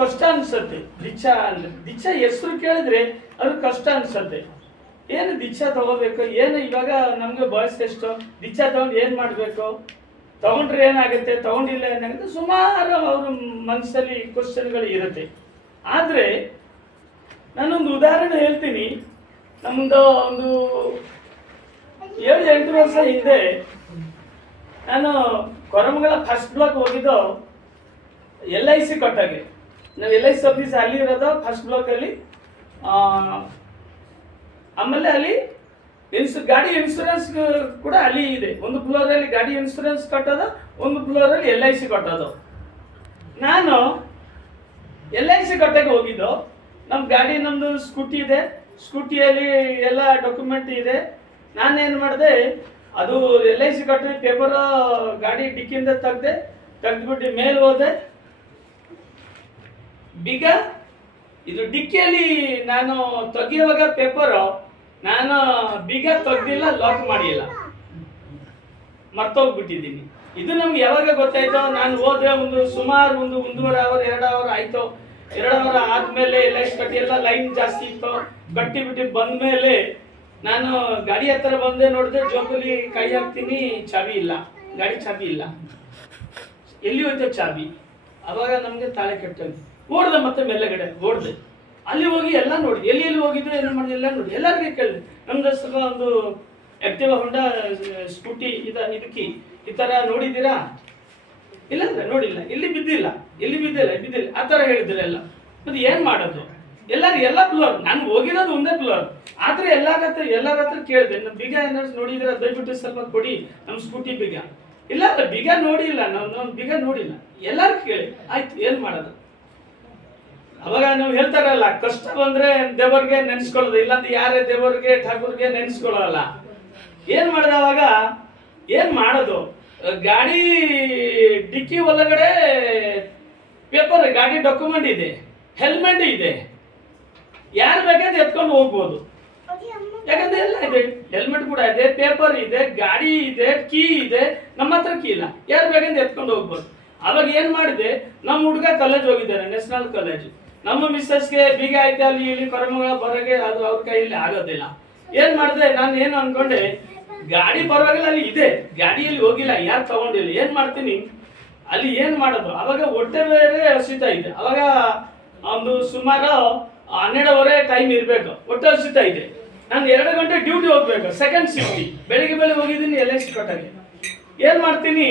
ಕಷ್ಟ ಅನ್ಸತ್ತೆ. ದೀಕ್ಷಾ ಹೆಸರು ಕೇಳಿದ್ರೆ ಅದು ಕಷ್ಟ ಅನ್ಸತ್ತೆ. ಏನು ದೀಕ್ಷಾ ತಗೋಬೇಕು, ಏನು ಇವಾಗ ನಮ್ಗೆ ಬಾಯ್ಸ್ ಎಷ್ಟು ದೀಕ್ಷಾ ತಗೊಂಡು ಏನ್ ಮಾಡ್ಬೇಕು, ತಗೊಂಡ್ರೆ ಏನಾಗುತ್ತೆ, ತಗೊಂಡಿಲ್ಲ ಏನಾಗುತ್ತೆ, ಸುಮಾರು ಅವ್ರ ಮನಸ್ಸಲ್ಲಿ ಕ್ವಶನ್ಗಳು ಇರುತ್ತೆ. ಆದ್ರೆ ನಾನೊಂದು ಉದಾಹರಣೆ ಹೇಳ್ತೀನಿ. ನಮ್ದು ಒಂದು 7-8 ವರ್ಷ ಹಿಂದೆ ನಾನು ಕೊರಮಂಗಲ ಫಸ್ಟ್ ಬ್ಲಾಕ್ ಹೋಗಿದ್ದು LIC ಕೊಟ್ಟಾಗೆ. ನಾವು LIC ಆಫೀಸ್ ಅಲ್ಲಿ ಇರೋದು ಫಸ್ಟ್ ಬ್ಲಾಕಲ್ಲಿ. ಆಮೇಲೆ ಅಲ್ಲಿ ಗಾಡಿ ಇನ್ಶೂರೆನ್ಸ್ ಕೂಡ ಅಲ್ಲಿ ಇದೆ. ಒಂದು ಫ್ಲೋರಲ್ಲಿ ಗಾಡಿ ಇನ್ಶೂರೆನ್ಸ್ ಕಟ್ಟೋದು, ಒಂದು ಫ್ಲೋರಲ್ಲಿ LIC ಕಟ್ಟೋದು. ನಾನು LIC ಕಟ್ಟಕ್ಕೆ ಹೋಗಿದ್ದು. ನಮ್ಮ ಗಾಡಿ, ನಮ್ಮದು ಸ್ಕೂಟಿ ಇದೆ, ಸ್ಕೂಟಿಯಲ್ಲಿ ಎಲ್ಲ ಡಾಕ್ಯುಮೆಂಟ್ ಇದೆ. ನಾನೇನು ಮಾಡಿದೆ, ಅದು LIC ಕಟ್ಟಿದ ಪೇಪರ್ ಗಾಡಿ ಡಿಕ್ಕಿಂದ ತೆಗೆದ್ಬಿಟ್ಟು ಮೇಲೆ ಹೋದೆ. ಬೀಗ ಇದು ಡಿಕ್ಕಿಯಲ್ಲಿ ನಾನು ತೆಗಿಯುವಾಗ ಪೇಪರು ನಾನು ಬೀಗ ತೆಗ್ದಿಲ್ಲ, ಲಾಕ್ ಮಾಡಿಲ್ಲ, ಮರ್ತೋಗ್ಬಿಟ್ಟಿದ್ದೀನಿ. ಇದು ನಮ್ಗೆ ಯಾವಾಗ ಗೊತ್ತಾಯ್ತು, ನಾನು ಹೋದ್ರೆ ಸುಮಾರು 1.5 ಅವರ್ 2 ಅವರ್ ಆಯ್ತು. 2 ಅವರ್ ಆದ್ಮೇಲೆ LIC ಕಟ್ಟಿ ಎಲ್ಲ ಲೈನ್ ಜಾಸ್ತಿ ಇತ್ತು. ಕಟ್ಟಿಬಿಟ್ಟು ಬಂದ್ಮೇಲೆ ನಾನು ಗಾಡಿ ಹತ್ರ ಬಂದೆ, ನೋಡಿದೆ ಜೋಬಲ್ಲಿ ಕೈ ಹಾಕ್ತೀನಿ, ಚಾವಿ ಇಲ್ಲ, ಗಾಡಿ ಚಾವಿ ಇಲ್ಲ. ಎಲ್ಲಿ ಹೋಯ್ತು ಚಾವಿ? ಅವಾಗ ನಮ್ಗೆ ತಾಳೆ ಕೆಟ್ಟೋಗಿ ಓಡ್ದೆ, ಮತ್ತೆ ಮೇಲೆಗಡೆ ಓಡ್ದೆ. ಅಲ್ಲಿ ಹೋಗಿ ಎಲ್ಲ ನೋಡಿ, ಎಲ್ಲಿ ಹೋಗಿದ್ರೆ ಏನು ಮಾಡಿದೆ ಎಲ್ಲ ನೋಡಿ, ಎಲ್ಲರಿಗೆ ಕೇಳಿದೆ. ನಮ್ದು ಸ್ವಲ್ಪ ಒಂದು ಆಕ್ಟಿವಾ ಹೊಂಡಾ ಸ್ಕೂಟಿ ಇದಕ್ಕೆ ಈ ಥರ ನೋಡಿದ್ದೀರಾ? ಇಲ್ಲ ನೋಡಿಲ್ಲ, ಇಲ್ಲಿ ಬಿದ್ದಿಲ್ಲ ಆ ಥರ ಹೇಳಿದ್ರೆ ಎಲ್ಲ. ಮತ್ತೆ ಏನು ಮಾಡೋದು? ಎಲ್ಲ ಫ್ಲೋರ್, ನಾನು ಹೋಗಿರೋದು ಒಂದೇ ಫ್ಲೋರ್. ಆದರೆ ಎಲ್ಲರ ಹತ್ರ ಕೇಳಿದೆ, ನಮ್ಮ ಬೀಗ ಏನಾದ್ರು ನೋಡಿದ್ರೆ ದಯವಿಟ್ಟು ಸ್ವಲ್ಪ ಕೊಡಿ, ನಮ್ಮ ಸ್ಕೂಟಿ ಬೀಗ. ಇಲ್ಲ ಬೀಗ ನೋಡಿಲ್ಲ, ನಾವು ಬೀಗ ನೋಡಿಲ್ಲ. ಎಲ್ಲರೂ ಕೇಳಿ ಆಯ್ತು, ಏನು ಮಾಡೋದು? ಅವಾಗ ನಾವು ಹೇಳ್ತಾರಲ್ಲ, ಕಷ್ಟ ಬಂದ್ರೆ ದೇವರಿಗೆ ನೆನ್ಸ್ಕೊಳ್ಳೋದು, ಇಲ್ಲಾಂದ್ರೆ ಯಾರೇ ದೇವರಿಗೆ ಠಾಕೂರ್ಗೆ ನೆನ್ಸ್ಕೊಳ್ಳಲ್ಲ. ಏನ್ ಮಾಡ್ದೆ ಅವಾಗ? ಏನ್ ಮಾಡೋದು? ಗಾಡಿ ಡಿಕ್ಕಿ ಒಳಗಡೆ ಪೇಪರ್, ಗಾಡಿ ಡಾಕ್ಯುಮೆಂಟ್ ಇದೆ, ಹೆಲ್ಮೆಟ್ ಇದೆ, ಯಾರು ಬೇಕಾದ್ರೆ ಎತ್ಕೊಂಡು ಹೋಗ್ಬೋದು. ಯಾಕಂದ್ರೆ ಎಲ್ಲ ಇದೆ, ಹೆಲ್ಮೆಟ್ ಕೂಡ ಇದೆ, ಪೇಪರ್ ಇದೆ, ಗಾಡಿ ಇದೆ, ಕೀ ಇದೆ. ನಮ್ಮ ಹತ್ರ ಕೀ ಇಲ್ಲ, ಯಾರು ಬೇಕಂದ್ರೆ ಎತ್ಕೊಂಡು ಹೋಗ್ಬೋದು. ಅವಾಗ ಏನ್ ಮಾಡಿದೆ, ನಮ್ಮ ಹುಡುಗ ಕಾಲೇಜ್ ಹೋಗಿದ್ದಾರೆ, ನ್ಯಾಷನಲ್ ಕಾಲೇಜ್. ನಮ್ಮ ಮಿಸ್ಸಸ್ಗೆ ಬೀಗ ಐತೆ, ಅಲ್ಲಿ ಇಲ್ಲಿ ಕೊರಮಂಗಲ ಬರೋಗೆ ಅದು ಅವ್ರ ಕೈಯಲ್ಲಿ ಆಗೋದಿಲ್ಲ. ಏನ್ ಮಾಡಿದೆ, ನಾನು ಏನು ಅನ್ಕೊಂಡೆ, ಗಾಡಿ ಪರವಾಗಿಲ್ಲ ಅಲ್ಲಿ ಇದೆ, ಗಾಡಿಯಲ್ಲಿ ಹೋಗಿಲ್ಲ, ಯಾರು ತಗೊಂಡಿಲ್ಲ, ಏನ್ ಮಾಡ್ತೀನಿ, ಅಲ್ಲಿ ಏನ್ ಮಾಡೋದು? ಅವಾಗ ಹೊಟ್ಟೆ ಬೇರೆ ಹಸಿತಾ ಇದೆ. ಅವಾಗ ಒಂದು ಸುಮಾರು 12:30 ಟೈಮ್ ಇರಬೇಕು, ಹೊಟ್ಟೆ ಹಸಿತಾ ಇದೆ. ನಾನು 2 ಗಂಟೆ ಡ್ಯೂಟಿ ಹೋಗ್ಬೇಕು, ಸೆಕೆಂಡ್ ಶಿಫ್ಟ್. ಬೆಳಿಗ್ಗೆ ಹೋಗಿದ್ದೀನಿ LIC ಕೊಟ್ಟಾಗೆ. ಏನ್ ಮಾಡ್ತೀನಿ,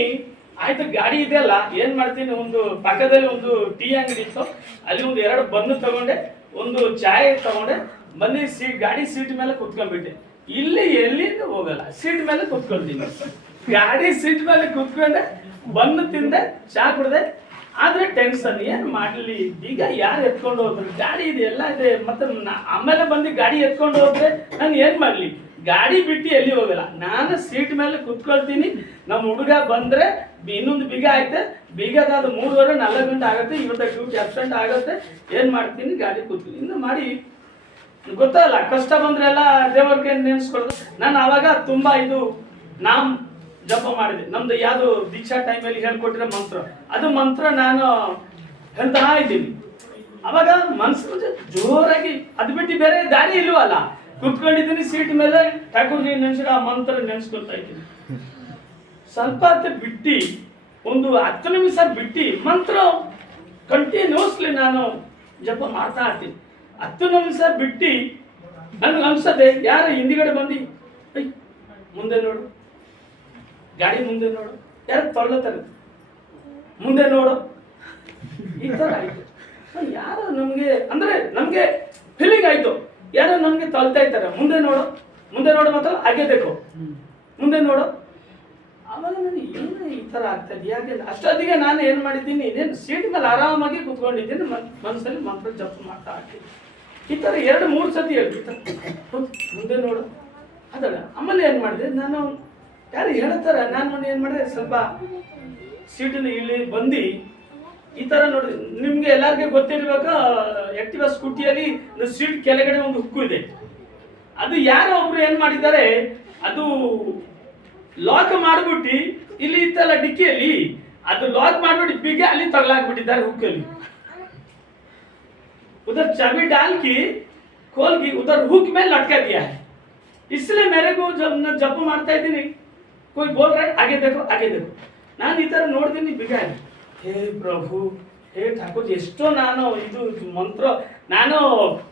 ಆಯ್ತು ಗಾಡಿ ಇದೆಯಲ್ಲ, ಏನ್ ಮಾಡ್ತೀನಿ, ಒಂದು ಪಕ್ಕದಲ್ಲಿ ಒಂದು ಟೀ ಅಂಗಡಿ ಇತ್ತು, ಅಲ್ಲಿ 2 ಬನ್ನು ತಗೊಂಡೆ, ಒಂದು ಚಾಯ್ ತಗೊಂಡೆ, ಬಂದು ಗಾಡಿ ಸೀಟ್ ಮೇಲೆ ಕುತ್ಕೊಂಡ್ಬಿಟ್ಟೆ. ಇಲ್ಲಿ ಎಲ್ಲಿಂದ ಹೋಗಲ್ಲ, ಸೀಟ್ ಮೇಲೆ ಕುತ್ಕೊಳ್ತೀನಿ. ಗಾಡಿ ಸೀಟ್ ಮೇಲೆ ಕುತ್ಕೊಂಡೆ, ಬನ್ನು ತಿಂದೆ, ಚಾ ಕುಡ್ದೆ. ಆದ್ರೆ ಟೆನ್ಷನ್, ಏನ್ ಮಾಡ್ಲಿ, ಈಗ ಯಾರು ಎತ್ಕೊಂಡು ಹೋದ್ರು, ಗಾಡಿ ಇದೆ, ಎಲ್ಲ ಇದೆ. ಮತ್ತೆ ಆಮೇಲೆ ಬಂದು ಗಾಡಿ ಎತ್ಕೊಂಡು ಹೋದ್ರೆ ನಾನು ಏನ್ ಮಾಡ್ಲಿ? ಗಾಡಿ ಬಿಟ್ಟು ಎಲ್ಲಿ ಹೋಗಲ್ಲ, ನಾನು ಸೀಟ್ ಮೇಲೆ ಕುತ್ಕೊಳ್ತೀನಿ. ನಮ್ಮ ಹುಡುಗ ಬಂದ್ರೆ ಇನ್ನೊಂದು ಬೀಗ ಐತೆ, ಬೀಗದಾದ 3:30-4 ಗಂಟೆ ಆಗುತ್ತೆ. ಇವತ್ತು ಡ್ಯೂಟಿ ಅಬ್ಸೆಂಟ್ ಆಗುತ್ತೆ. ಏನ್ ಮಾಡ್ತೀನಿ, ಗಾಡಿ ಕೂತ್ತೀನಿ. ಇನ್ನು ಮಾಡಿ ಗೊತ್ತಲ್ಲ, ಕಷ್ಟ ಬಂದ್ರೆ ಎಲ್ಲ ದೇವರಿಗೆ ನೆನೆಸ್ಕೊಳ್ಳೋದು. ನಾನು ಅವಾಗ ತುಂಬಾ ನಾಮ್ ಜಪ ಮಾಡಿದೆ. ನಮ್ದು ಯಾವುದು ದೀಕ್ಷಾ ಟೈಮಲ್ಲಿ ಹೇಳ್ಕೊಟ್ಟಿರೋ ಮಂತ್ರ, ಅದು ಮಂತ್ರ ನಾನು ಹೇಳ್ತಾ ಇದ್ದೀನಿ. ಅವಾಗ ಮನ್ಸು ಜೋರಾಗಿ, ಅದು ಬಿಟ್ಟು ಬೇರೆ ದಾರಿ ಇಲ್ವಲ್ಲ, ಕುತ್ಕೊಂಡಿದ್ದೀನಿ ಸೀಟ್ ಮೇಲೆ, ಠಾಕೂರ್ಜಿ ನೆನ್ಸಿರೋ ಆ ಮಂತ್ರ ನೆನ್ಸ್ಕೊಳ್ತಾ ಇದ್ದೀನಿ. ಸ್ವಲ್ಪ ಹೊತ್ತು ಬಿಟ್ಟು, ಒಂದು 10 ನಿಮಿಷ ಬಿಟ್ಟು ಮಂತ್ರ ಕಂಟಿನ್ಯೂಸ್ಲಿ ನಾನು ಜಪ ಮಾಡ್ತಾ ಇರ್ತೀನಿ. 10 ನಿಮಿಷ ಬಿಟ್ಟು ನನ್ಗೆ ಅನ್ಸದೆ, ಯಾರು ಹಿಂದಿಗಡೆ ಬಂದು ಮುಂದೆ ನೋಡು, ಗಾಡಿ ಮುಂದೆ ನೋಡು, ಯಾರು ತೊಳ್ಳತಾರೆ, ಮುಂದೆ ನೋಡು, ಈ ಥರ ಆಯ್ತು. ಯಾರು ನಮ್ಗೆ ಫೀಲಿಂಗ್ ಆಯ್ತು, ಯಾರೋ ನಮ್ಗೆ ತಳ್ತಾ ಇದ್ದಾರೆ, ಮುಂದೆ ನೋಡು ಮಾತ್ರ ಆಗೇಬೇಕು, ಮುಂದೆ ನೋಡು. ಆವಾಗ ನನಗೆ ಏನು ಈ ಥರ ಆಗ್ತದೆ, ಯಾಕೆ? ಅಷ್ಟೊತ್ತಿಗೆ ನಾನು ಏನು ಮಾಡಿದ್ದೀನಿ, ಇನ್ನೇನು ಸೀಟ್ ಮೇಲೆ ಆರಾಮಾಗಿ ಕುತ್ಕೊಂಡಿದ್ದೀನಿ, ಮನಸ್ಸಲ್ಲಿ ಮಂತ್ರ ಜಪ ಮಾಡ್ತಾ ಇದ್ದೀನಿ. ಈ ಥರ 2-3 ಸತಿ ಹೇಳ್ಬಿಟ್ಟು ಮುಂದೆ ನೋಡು ಅದಲ್ಲ. ಆಮೇಲೆ ಏನು ಮಾಡಿದೆ, ನಾನು ಯಾರು ಹೇಳ್ತಾರೆ, ನಾನು ಏನು ಮಾಡಿದೆ, ಸ್ವಲ್ಪ ಸೀಟಿನ ಇಲ್ಲಿ ಬಂದು ಈ ಥರ ನೋಡಿ, ನಿಮಗೆ ಎಲ್ಲರಿಗೂ ಗೊತ್ತಿರ್ಬೇಕು, ಆಕ್ಟಿವಾ ಸ್ಕೂಟಿಯಲ್ಲಿ ಸೀಟ್ ಕೆಳಗಡೆ ಒಂದು ಹುಕ್ಕು ಇದೆ. ಅದು ಯಾರೋ ಒಬ್ರು ಏನು ಮಾಡಿದ್ದಾರೆ, ಅದು ಲಾಕ್ ಮಾಡಿಬಿಟ್ಟು ಇಲ್ಲಿ ಇತ್ತಲ್ಲ ಡಿಕ್ಕಿಯಲ್ಲಿ, ಅದು ಲಾಕ್ ಮಾಡಿಬಿಟ್ಟು ಬೀಗ ಅಲ್ಲಿ ತಗಲಾಕ್ಬಿಟ್ಟಿದ್ದಾರೆ ಹುಕ್ಕಲ್ಲಿ. उधर चाबी डाल की खोल की उधर हुक में लटका दिया है। इसलिए मेरे को जब मैं जप ಮಾಡ್ತಾ ಇದ್ದೀನಿ कोई बोल रहा है आगे देखो ನಾನು ಈ ತರ ನೋಡ್ತೀನಿ ಬಿಗ ಹೇ ಪ್ರಭು ಹೇ ಠಾಕೂರ್ ಎಷ್ಟೋ ನಾನು ಇದು ಮಂತ್ರ ನಾನು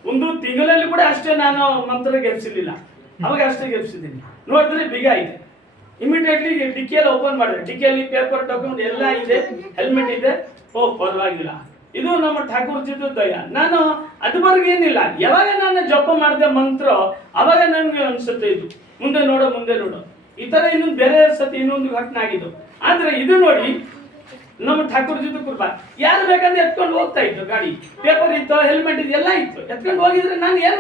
ಒಂದು ತಿಂಗಳಲ್ಲಿ ಕೂಡ ಅಷ್ಟೇ ನಾನು ಮಂತ್ರ ಗೆಲ್ಸಿರ್ಲಿಲ್ಲ ಅವಾಗ ಅಷ್ಟೇ ಗೆಲ್ಸಿದ್ದೀನಿ ನೋಡಿದ್ರೆ ಬಿಗ ಇದೆ ಇಮಿಡಿಯೇಟ್ಲಿ ಡಿಕ್ಕಿಯಲ್ಲಿ ಓಪನ್ ಮಾಡಿದೆ ಡಿಕ್ಕಿಯಲ್ಲಿ ಪೇಪರ್ ಡಾಕ್ಯುಮೆಂಟ್ ಎಲ್ಲ ಇದೆ ಹೆಲ್ಮೆಟ್ ಇದೆ ಓ ಪರವಾಗಿಲ್ಲ ಇದು ನಮ್ಮ ಠಾಕೂರ್ಜಿದು ದಯ ನಾನು ಅದುವರೆಗೆ ಏನಿಲ್ಲ ಯಾವಾಗ ನಾನು ಜಪ ಮಾಡಿದೆ ಮಂತ್ರ ಅವಾಗ ನನಗೆ ಅನ್ಸುತ್ತೆ ಇದು ಮುಂದೆ ನೋಡೋ ಈ ತರ ಇನ್ನೊಂದು ಬೇರೆ ಸತಿ ಇನ್ನೊಂದು ಘಟನೆ ಆಗಿದ್ದು ಆದ್ರೆ ಇದು ನೋಡಿ ನಮ್ಮ ಠಾಕೂರ್ಜಿದು ಕೃಪಾ ಯಾರು ಬೇಕಂದ್ರೆ ಎತ್ಕೊಂಡು ಹೋಗ್ತಾ ಇತ್ತು ಗಾಡಿ ಪೇಪರ್ ಇತ್ತು ಹೆಲ್ಮೆಟ್ ಇದೆ ಎಲ್ಲ ಇತ್ತು ಎತ್ಕೊಂಡು ಹೋಗಿದ್ರೆ ನಾನು ಏನ್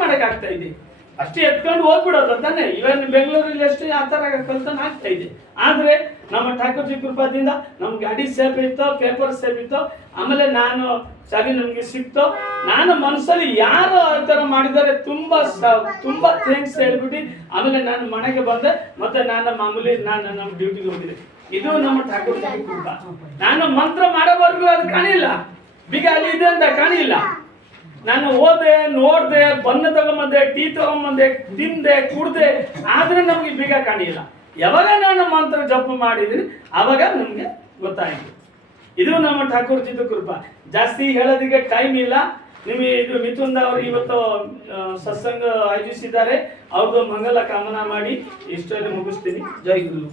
ಮಾಡಕ್ ಆಗ್ತಾ ಇದೆ ಅಷ್ಟೇ ಎತ್ಕೊಂಡು ಹೋಗ್ಬಿಡೋದು ತಾನೆ ಇವನ್ ಬೆಂಗಳೂರಲ್ಲಿ ಅಷ್ಟೇ ಆ ತರ ಕಲ್ತನ ಆಗ್ತಾ ಇದೆ ಆದ್ರೆ ನಮ್ಮ ಠಾಕೂರ್ಜಿ ಕೃಪಾದಿಂದ ನಮ್ ಗಾಡಿ ಸೇಫ್ ಇತ್ತು ಪೇಪರ್ ಸೇಫ್ ಇತ್ತು ಆಮೇಲೆ ನಾನು ಸರಿ ನಮ್ಗೆ ಸಿಕ್ತು ನಾನು ಮನಸ್ಸಲ್ಲಿ ಯಾರು ಆ ತರ ಮಾಡಿದ್ದಾರೆ ತುಂಬಾ ಥ್ಯಾಂಕ್ಸ್ ಹೇಳ್ಬಿಟ್ಟು ಆಮೇಲೆ ನಾನು ಮನೆಗೆ ಬಂದೆ ಮತ್ತೆ ನಾನು ಮಾಮೂಲಿ ನಾನು ನಮ್ಮ ಡ್ಯೂಟಿಗೆ ಹೋಗಿದ್ದೆ ಇದು ನಮ್ಮ ಠಾಕೂರ್ಜಿ ಕೃಪಾ ನಾನು ಮಂತ್ರ ಮಾಡೋವರೆಗೂ ಅದು ಕಾಣಿಲ್ಲ ಬಿಗ ಅಲ್ಲಿ ಇದೆ ಅಂತ ಕಾಣಿಲ್ಲ ನಾನು ಹೋದೆ ನೋಡ್ದೆ ಬಣ್ಣ ತಗೊಂಬಂದೆ ಟೀ ತಗೊಂಬಂದೆ ತಿಂದೆ ಕುಡ್ದೆ ಆದ್ರೆ ನಮ್ಗೆ ಬೀಗ ಕಾಣಿಲ್ಲ ಯಾವಾಗ ನಾನು ಮಂತ್ರ ಜಪ ಮಾಡಿದ್ದೀನಿ ಅವಾಗ ನಮ್ಗೆ ಗೊತ್ತಾಯ್ತು ಇದು ನಮ್ಮ ಠಾಕೂರ್ಜಿದು ಕೃಪಾ ಜಾಸ್ತಿ ಹೇಳೋದಿಕ್ಕೆ ಟೈಮ್ ಇಲ್ಲ ನಿಮಗೆ ಇದು ಮಿಥುನ್ ಅವರು ಇವತ್ತು ಸತ್ಸಂಗ ಆಯೋಜಿಸಿದ್ದಾರೆ ಅವ್ರದ್ದು ಮಂಗಲ ಕಾಮನಾ ಮಾಡಿ ಇಷ್ಟರಲ್ಲಿ ಮುಗಿಸ್ತೀನಿ ಜೈ ಗುರು